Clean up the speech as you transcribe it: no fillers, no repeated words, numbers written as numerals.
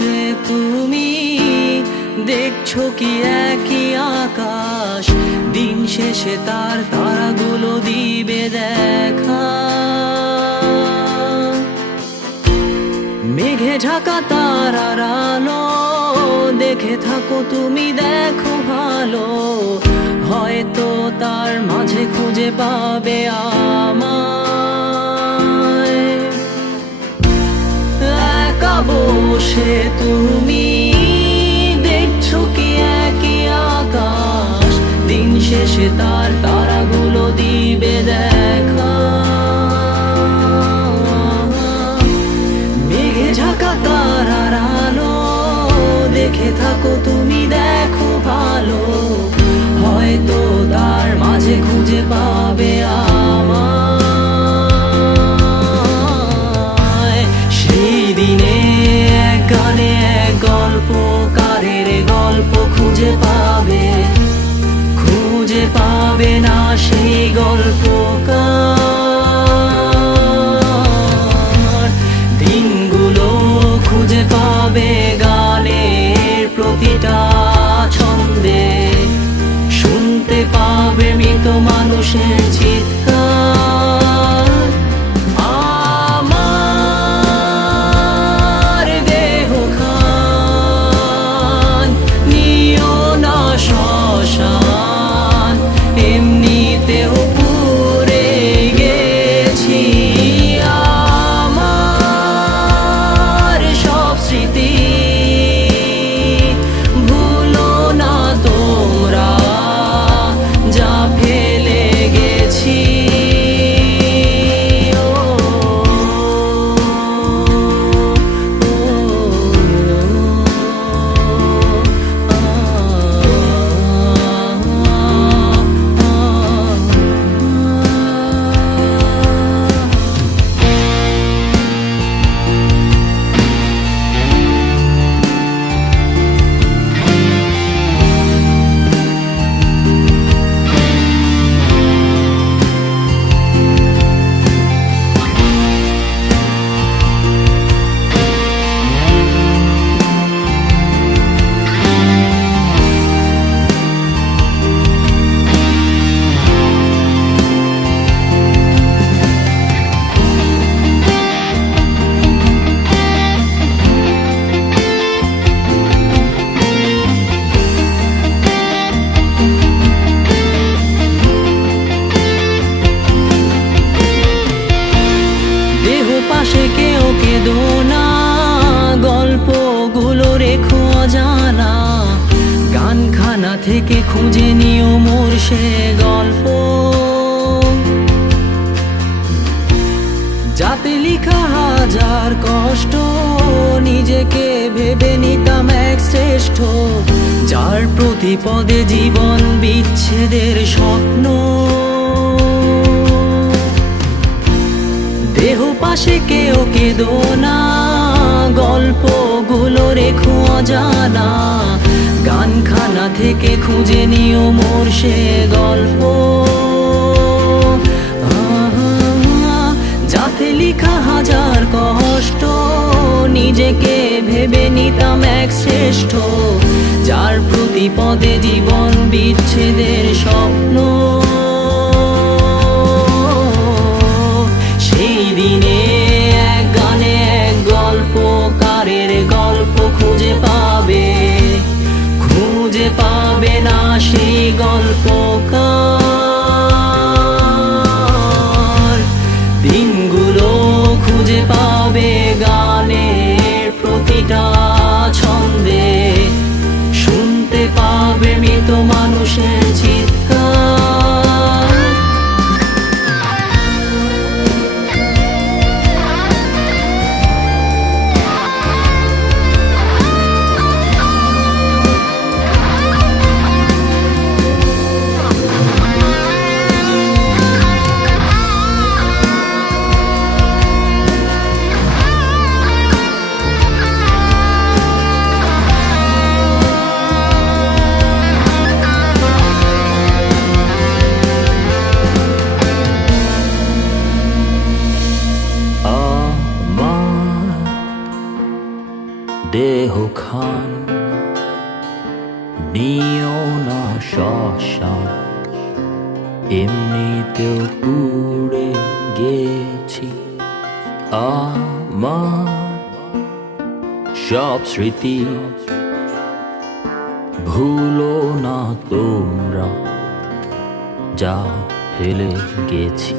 বসে তুমি দেখছো কি একই আকাশ, দিন শেষে তার তারাগুলো দিবে দেখা। মেঘে ঢাকা তারার আলো দেখে থাকো তুমি, দেখো ভালো, হয়তো তার মাঝে খুঁজে পাবে আমায়। একা বসে তুমি দেখছো কি একই আকাশ, দিন শেষে তার তারাগুলো দিবে দেখা। মেঘে ঢাকা তারার আলো দেখে থাকো তুমি, দেখো ভালো, হয়তো তার মাঝে খুঁজে পাবে আমায়। সেই দিনে এক গানে এক গল্পকারের গল্প খুঁজে পাবে, খুঁজে পাবে না সেই গল্পকার। দিনগুলো খুঁজে পাবে গানের প্রতিটা ছন্দে, শুনতে পাবে মৃত মানুষের চিৎকার। আমার দেহ খান নিও না শ্মশান, এমনিতেও পুড়ে গেছি। আমার সব স্মৃতি ভুলো না তোমরা, যা ফেলে গেছি। পাশে কেউ কেঁদো না, গল্পগুলো রেখো অজানা, গানখানা থেকে খুঁজে নিও মোর সে গল্প, যাতে লিখা হাজার কষ্ট, নিজেকে ভেবে নিতাম এক শ্রেষ্ঠ, যার প্রতি পদে জীবন বিচ্ছেদের স্বপ্ন। দেহ পাশে কেউ কেঁদো না, গল্পগুলো রেখো অজানা, গানখানা থেকে খুঁজে নিও মোর সে গল্প, যাতে লিখা হাজার কষ্ট, নিজেকে ভেবে নিতাম এক শ্রেষ্ঠ, যার প্রতি পদে জীবন বিচ্ছেদের স্বপ্ন। সেই দিনে এক গানে এক গল্পকারের গল্প খুঁজে পাবে, খুঁজে পাবে না সেই গল্পকার। দিনগুলো খুঁজে পাবে গানের প্রতিটা ছন্দে, শুনতে পাবে মৃত মানুষের চিৎকার। পাষাণ এমনিতেও পুড়ে গেছি। আমার সব স্মৃতি ভুলো না তোমরা, যা ফেলে গেছি।